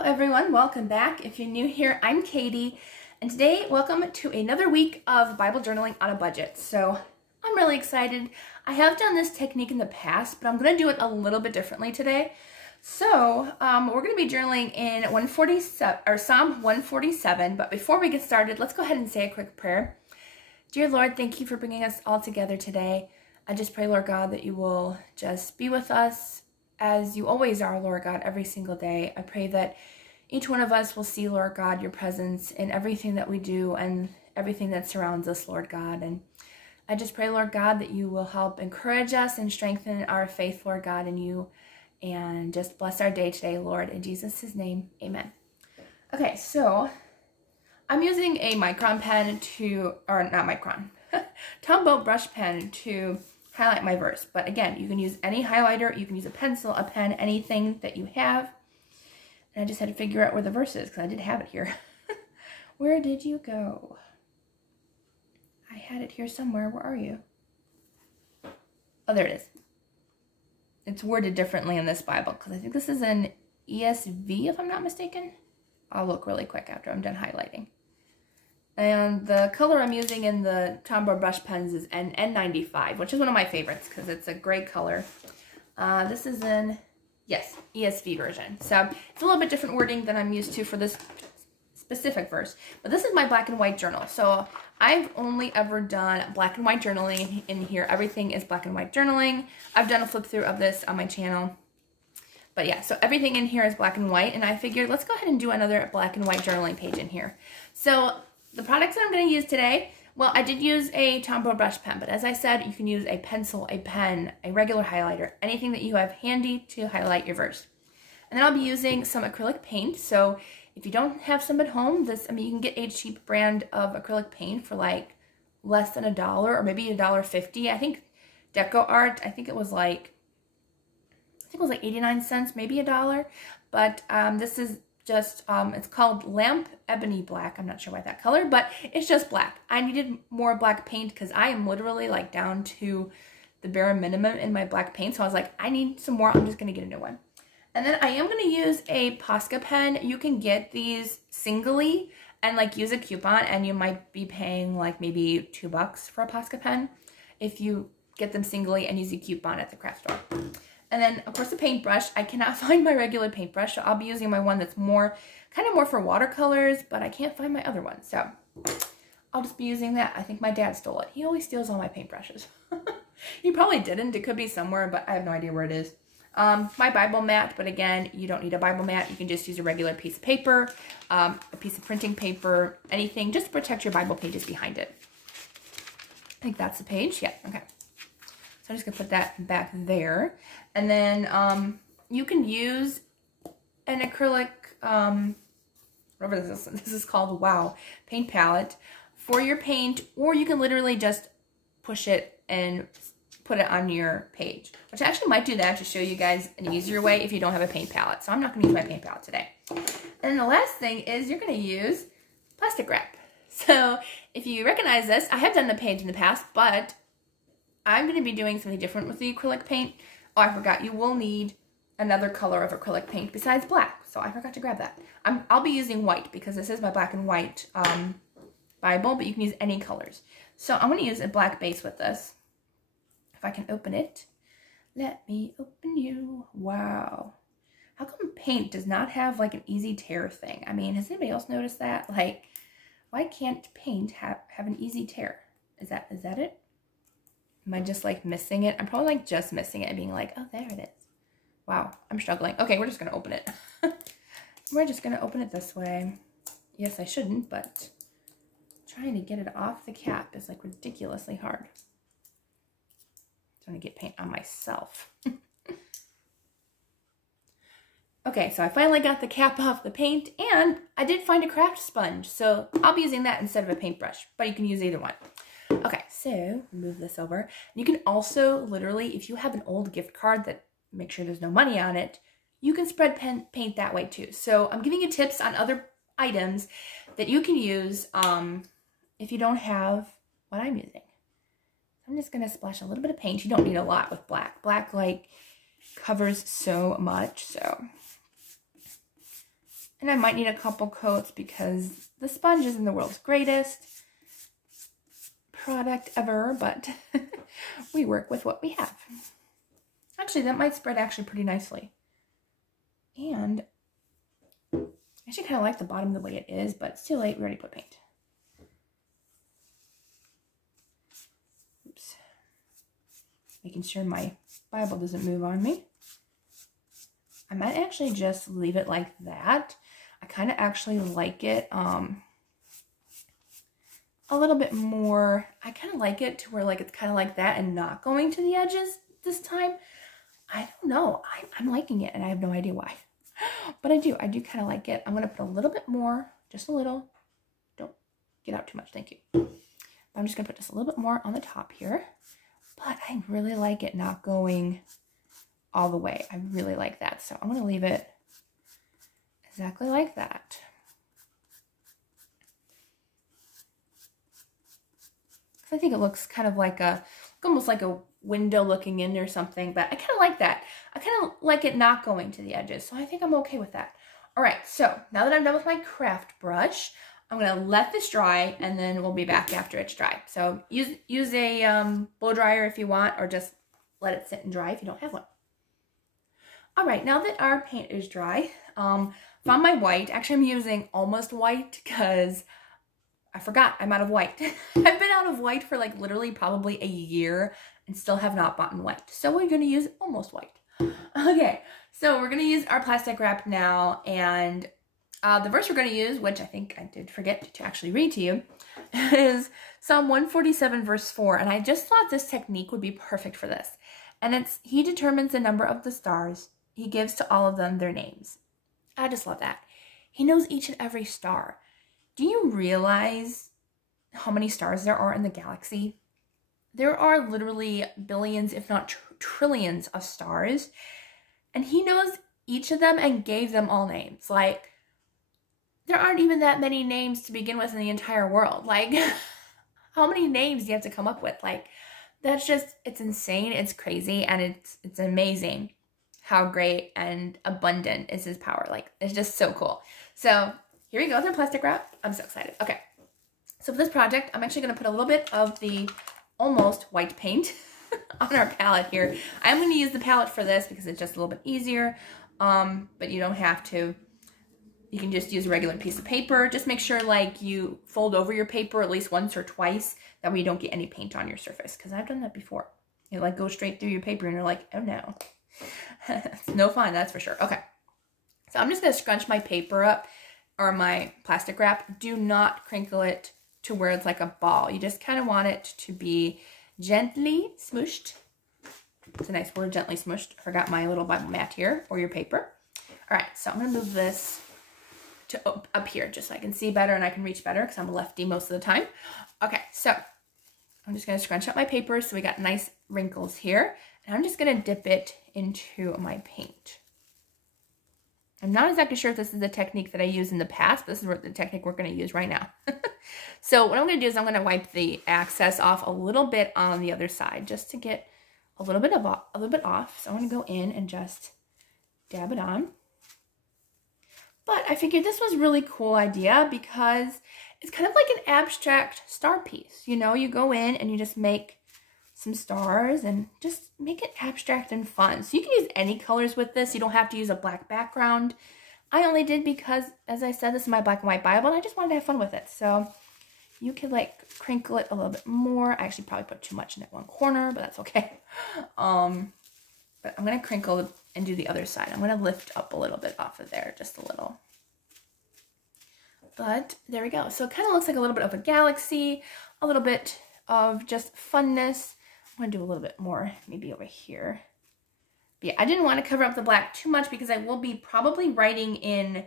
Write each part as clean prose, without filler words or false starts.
Hello everyone, welcome back. If you're new here, I'm Katie, and today, welcome to another week of Bible journaling on a budget. So I'm really excited. I have done this technique in the past, but I'm going to do it a little bit differently today. So we're going to be journaling in Psalm 147, but before we get started, let's go ahead and say a quick prayer. Dear Lord, thank you for bringing us all together today. I just pray, Lord God, that you will just be with us as you always are, Lord God, every single day. I pray that each one of us will see, Lord God, your presence in everything that we do and everything that surrounds us, Lord God. And I just pray, Lord God, that you will help encourage us and strengthen our faith, Lord God, in you, and just bless our day today, Lord. In Jesus' name, amen. Okay, so I'm using a micron pen Tombow brush pen to highlight my verse. But again, you can use any highlighter, you can use a pencil, a pen, anything that you have. And I just had to figure out where the verse is because I did have it here. Where did you go? I had it here somewhere. Where are you? Oh, there it is. It's worded differently in this Bible because I think this is an ESV, if I'm not mistaken. I'll look really quick after I'm done highlighting. And the color I'm using in the Tombow brush pens is N95, which is one of my favorites because it's a great color. This is in, yes, ESV version. So it's a little bit different wording than I'm used to for this specific verse. But this is my black and white journal. So I've only ever done black and white journaling in here. Everything is black and white journaling. I've done a flip through of this on my channel. But yeah, so everything in here is black and white. And I figured let's go ahead and do another black and white journaling page in here. So the products that I'm going to use today, well, I did use a Tombow brush pen, but as I said, you can use a pencil, a pen, a regular highlighter, anything that you have handy to highlight your verse. And then I'll be using some acrylic paint. So if you don't have some at home, you can get a cheap brand of acrylic paint for like less than $1 or maybe $1.50. I think Deco Art, I think it was like 89 cents, maybe $1. But this is just, it's called Lamp Ebony Black. I'm not sure why that color, but it's just black. I needed more black paint because I am literally like down to the bare minimum in my black paint. So I was like, I need some more. I'm just going to get a new one. And then I am going to use a Posca pen. You can get these singly and like use a coupon and you might be paying like maybe $2 for a Posca pen if you get them singly and use a coupon at the craft store. And then, of course, a paintbrush. I cannot find my regular paintbrush, so I'll be using my one that's kind of more for watercolors, but I can't find my other one. So I'll just be using that. I think my dad stole it. He always steals all my paintbrushes. He probably didn't. It could be somewhere, but I have no idea where it is. My Bible mat, but again, you don't need a Bible mat. You can just use a regular piece of paper, a piece of printing paper, anything, just to protect your Bible pages behind it. I think that's the page. Yeah, okay. So I'm just going to put that back there. And then you can use an acrylic, whatever this is called, wow, paint palette for your paint, or you can literally just push it and put it on your page, which I actually might do that to show you guys an easier way if you don't have a paint palette. So I'm not going to use my paint palette today. And then the last thing is you're going to use plastic wrap. So if you recognize this, I have done the paint in the past, but I'm going to be doing something different with the acrylic paint. Oh, I forgot. You will need another color of acrylic paint besides black. So I forgot to grab that. I'll be using white because this is my black and white Bible, but you can use any colors. So I'm going to use a black base with this. If I can open it. Let me open you. Wow. How come paint does not have like an easy tear thing? I mean, has anybody else noticed that? Like, why can't paint have an easy tear? Is that it? Am I just like missing it? I'm probably like just missing it and being like, oh, there it is. Wow, I'm struggling. Okay, we're just going to open it. We're just going to open it this way. Yes, I shouldn't, but trying to get it off the cap is like ridiculously hard. I'm trying to get paint on myself. Okay, so I finally got the cap off the paint and I did find a craft sponge. So I'll be using that instead of a paintbrush, but you can use either one. Okay, so move this over. You can also literally, if you have an old gift card that make sure there's no money on it, you can spread paint that way too. So I'm giving you tips on other items that you can use if you don't have what I'm using. I'm just going to splash a little bit of paint. You don't need a lot with black. Black like covers so much, so And I might need a couple coats because the sponge isn't the world's greatest product ever, but we work with what we have. Actually, that might spread actually pretty nicely. And I actually kind of like the bottom the way it is, but it's too late. We already put paint. Oops. Making sure my Bible doesn't move on me. I might actually just leave it like that. I kind of actually like it a little bit more. I kind of like it to where like it's kind of like that and not going to the edges this time. I don't know. I'm liking it and I have no idea why. But I do kind of like it. I'm going to put a little bit more, just a little. Don't get out too much, thank you. I'm just going to put just a little bit more on the top here. But I really like it not going all the way. I really like that. So I'm going to leave it exactly like that. I think it looks kind of like almost like a window looking in or something, but I kind of like that. I kind of like it not going to the edges, so I think I'm okay with that. All right, so now that I'm done with my craft brush, I'm gonna let this dry and then we'll be back after it's dry. So use a blow dryer if you want, or just let it sit and dry if you don't have one. All right, now that our paint is dry, found my white. Actually, I'm using almost white because I forgot I'm out of white. I've been out of white for like literally probably a year and still have not bought white. So we're going to use almost white. Okay, so we're going to use our plastic wrap now. And the verse we're going to use, which I think I did forget to actually read to you, is Psalm 147 verse 4. And I just thought this technique would be perfect for this. And it's, he determines the number of the stars. He gives to all of them their names. I just love that. He knows each and every star. Do you realize how many stars there are in the galaxy? There are literally billions, if not trillions of stars. And he knows each of them and gave them all names. Like, there aren't even that many names to begin with in the entire world. Like, how many names do you have to come up with? Like, that's just, it's insane. It's crazy. And it's amazing how great and abundant is his power. Like, it's just so cool. So here we go with our plastic wrap. I'm so excited. Okay, so for this project, I'm actually going to put a little bit of the almost white paint on our palette here. I'm going to use the palette for this because it's just a little bit easier, but you don't have to. You can just use a regular piece of paper. Just make sure like you fold over your paper at least once or twice. That way you don't get any paint on your surface, because I've done that before. You like go straight through your paper and you're like, oh no. It's no fun, that's for sure. Okay, so I'm just going to scrunch my paper up, or my plastic wrap. Do not crinkle it to where it's like a ball. You just kind of want it to be gently smooshed. It's a nice word, gently smooshed. I forgot my little Bible mat here, or your paper. All right, so I'm going to move this to up here just so I can see better and I can reach better because I'm a lefty most of the time. Okay, so I'm just going to scrunch up my paper so we got nice wrinkles here. And I'm just going to dip it into my paint. I'm not exactly sure if this is the technique that I used in the past, but this is the technique we're going to use right now. So what I'm going to do is I'm going to wipe the excess off a little bit on the other side just to get a little bit off. So I'm going to go in and just dab it on. But I figured this was a really cool idea because it's kind of like an abstract star piece. You know, you go in and you just make some stars and just make it abstract and fun. So you can use any colors with this. You don't have to use a black background. I only did because, as I said, this is my black and white Bible and I just wanted to have fun with it. So you could like crinkle it a little bit more. I actually probably put too much in that one corner, but that's okay. But I'm going to crinkle and do the other side. I'm going to lift up a little bit off of there, just a little. But there we go. So it kind of looks like a little bit of a galaxy, a little bit of just funness. I'm going to do a little bit more, maybe over here. But yeah, I didn't want to cover up the black too much because I will be probably writing in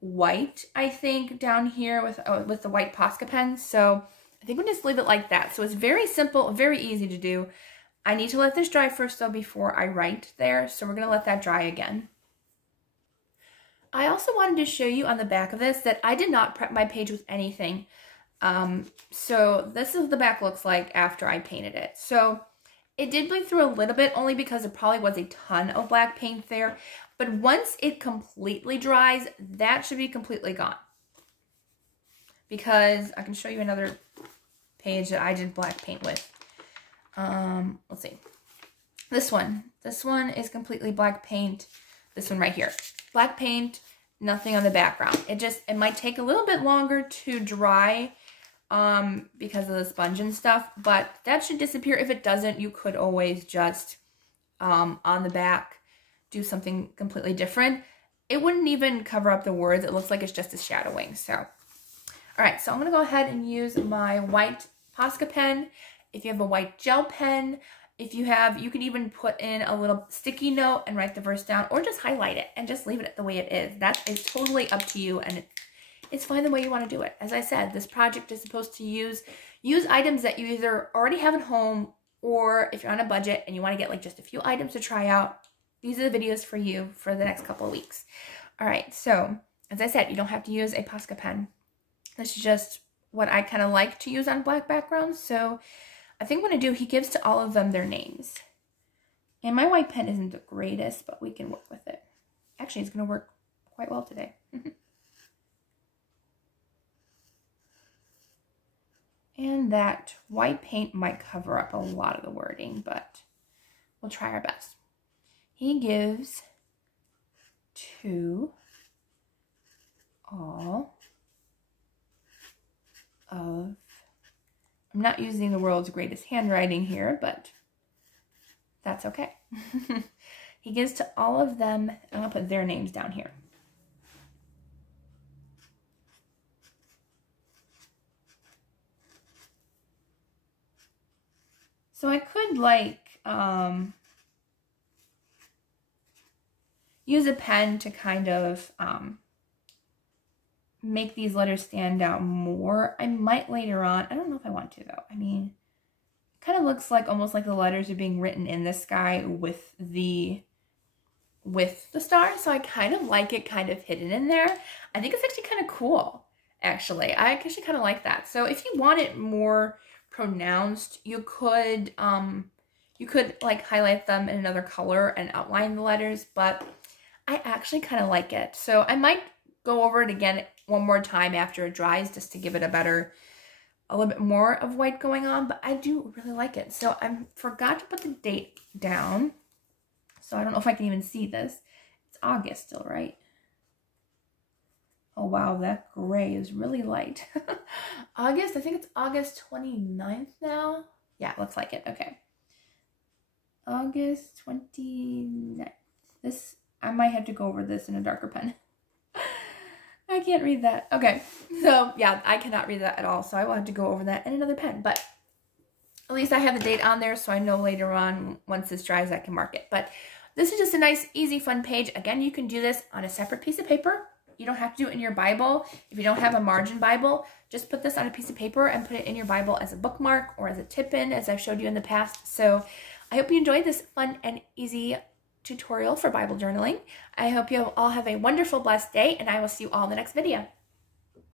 white, I think, down here with the white Posca pen. So I think we'll just leave it like that. So it's very simple, very easy to do. I need to let this dry first, though, before I write there. So we're going to let that dry again. I also wanted to show you on the back of this that I did not prep my page with anything. So this is what the back looks like after I painted it. So it did bleed through a little bit, only because there probably was a ton of black paint there. But once it completely dries, that should be completely gone. Because I can show you another page that I did black paint with. Let's see. This one. This one is completely black paint. This one right here. Black paint, nothing on the background. It might take a little bit longer to dry because of the sponge and stuff, but that should disappear. If it doesn't, you could always just on the back do something completely different. It wouldn't even cover up the words. It looks like it's just a shadowing. So, all right, so I'm going to go ahead and use my white Posca pen. If you have a white gel pen, you can even put in a little sticky note and write the verse down, or just highlight it and just leave it the way it is. That is totally up to you, and it's fine the way you want to do it. As I said, this project is supposed to use items that you either already have at home, or if you're on a budget and you want to get like just a few items to try out, these are the videos for you for the next couple of weeks. All right, so as I said, you don't have to use a Posca pen. This is just what I kind of like to use on black backgrounds. So I think what I do, he gives to all of them their names. And my white pen isn't the greatest, but we can work with it. Actually, it's going to work quite well today. And that white paint might cover up a lot of the wording, but we'll try our best. He gives to all of, I'm not using the world's greatest handwriting here, but that's okay. He gives to all of them, and I'll put their names down here. So I could like use a pen to kind of make these letters stand out more. I might later on. I don't know if I want to though. I mean, it kind of looks like almost like the letters are being written in the sky with the stars. So I kind of like it kind of hidden in there. I think it's actually kind of cool, actually. I actually kind of like that. So if you want it more pronounced, you could like highlight them in another color and outline the letters, but I actually kind of like it. So I might go over it again one more time after it dries just to give it a little bit more of white going on, but I do really like it. So I forgot to put the date down, so I don't know if I can even see this. It's August still, right? Oh wow, that gray is really light. August, I think it's August 29th now. Yeah, it looks like it. Okay. August 29th. This, I might have to go over this in a darker pen. I can't read that. Okay, so yeah, I cannot read that at all, so I will have to go over that in another pen, but at least I have the date on there, so I know later on, once this dries, I can mark it. But this is just a nice, easy, fun page. Again, you can do this on a separate piece of paper. You don't have to do it in your Bible. If you don't have a margin Bible, just put this on a piece of paper and put it in your Bible as a bookmark or as a tip-in, as I've showed you in the past. So I hope you enjoyed this fun and easy tutorial for Bible journaling. I hope you all have a wonderful, blessed day, and I will see you all in the next video.